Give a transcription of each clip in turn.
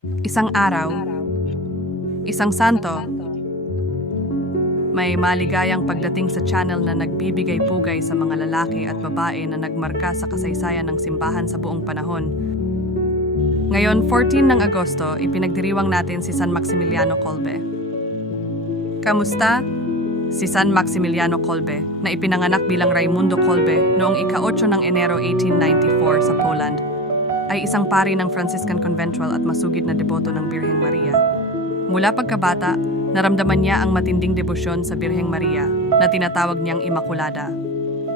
Isang araw, isang santo, may maligayang pagdating sa channel na nagbibigay pugay sa mga lalaki at babae na nagmarka sa kasaysayan ng simbahan sa buong panahon. Ngayon, 14 ng Agosto, ipinagdiriwang natin si San Maximiliano Kolbe. Kamusta? Si San Maximiliano Kolbe, na ipinanganak bilang Raimundo Kolbe noong ika-8 ng Enero 1894 sa Poland, ay isang pari ng Franciscan Conventual at masugid na deboto ng Birheng Maria. Mula pagkabata, naramdaman niya ang matinding debosyon sa Birheng Maria na tinatawag niyang Immaculada.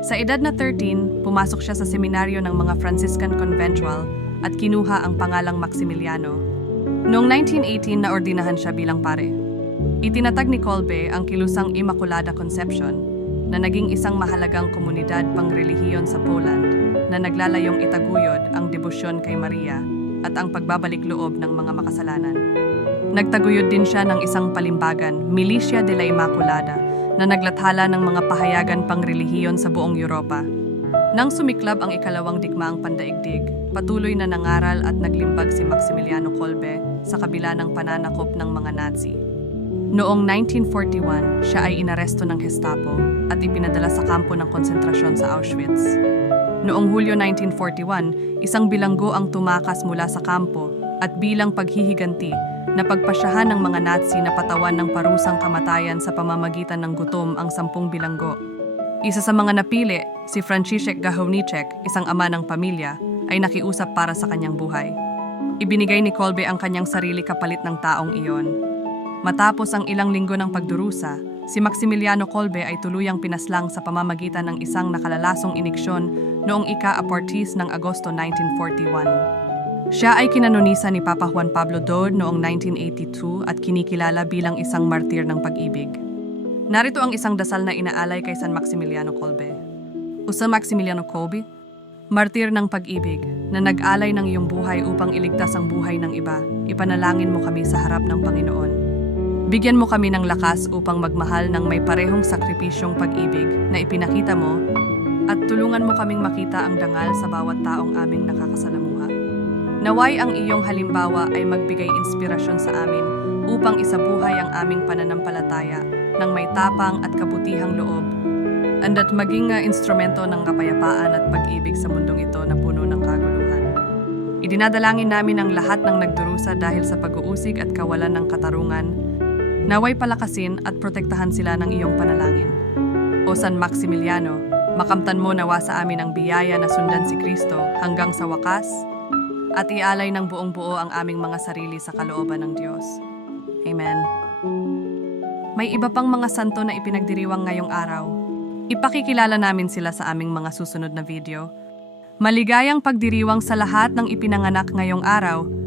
Sa edad na 13, pumasok siya sa seminaryo ng mga Franciscan Conventual at kinuha ang pangalang Maximiliano. Noong 1918 na ordinahan siya bilang pare. Itinatag ni Kolbe ang kilusang Immaculada Conception na naging isang mahalagang komunidad pangrelihiyon sa Poland na naglalayong itaguyod ang debosyon kay Maria at ang pagbabalik loob ng mga makasalanan. Nagtaguyod din siya ng isang palimbagan, Milicia de la Immaculada, na naglathala ng mga pahayagan pangrelihiyon sa buong Europa. Nang sumiklab ang ikalawang digmaang pandaigdig, patuloy na nangaral at naglimbag si Maximiliano Kolbe sa kabila ng pananakop ng mga Nazi. Noong 1941, siya ay inaresto ng Gestapo at ipinadala sa kampo ng konsentrasyon sa Auschwitz. Noong Hulyo 1941, isang bilanggo ang tumakas mula sa kampo at bilang paghihiganti, napagpasyahan ng mga Nazi na patawan ng parusang kamatayan sa pamamagitan ng gutom ang sampung bilanggo. Isa sa mga napili, si Franciszek Gahownicek, isang ama ng pamilya, ay nakiusap para sa kanyang buhay. Ibinigay ni Kolbe ang kanyang sarili kapalit ng taong iyon. Matapos ang ilang linggo ng pagdurusa, si Maximiliano Kolbe ay tuluyang pinaslang sa pamamagitan ng isang nakalalasong iniksyon noong ika-aportis ng Agosto 1941. Siya ay kinanonisa ni Papa Juan Pablo II noong 1982 at kinikilala bilang isang martir ng pag-ibig. Narito ang isang dasal na inaalay kay San Maximiliano Kolbe. O San Maximiliano Kolbe, martir ng pag-ibig na nag-alay ng iyong buhay upang iligtas ang buhay ng iba, ipanalangin mo kami sa harap ng Panginoon. Bigyan mo kami ng lakas upang magmahal ng may parehong sakripisyong pag-ibig na ipinakita mo at tulungan mo kaming makita ang dangal sa bawat taong aming nakakasalamuha. Naway ang iyong halimbawa ay magbigay inspirasyon sa amin upang isabuhay ang aming pananampalataya ng may tapang at kabutihang loob and at maging nga instrumento ng kapayapaan at pag-ibig sa mundong ito na puno ng kaguluhan. Idinadalangin namin ang lahat ng nagdurusa dahil sa pag-uusig at kawalan ng katarungan Naway palakasin at protektahan sila ng iyong panalangin. O San Maximiliano, makamtan mo nawa sa amin ang biyaya na sundan si Kristo hanggang sa wakas at ialay ng buong buo ang aming mga sarili sa kalooban ng Diyos. Amen. May iba pang mga santo na ipinagdiriwang ngayong araw. Ipakikilala namin sila sa aming mga susunod na video. Maligayang pagdiriwang sa lahat ng ipinanganak ngayong araw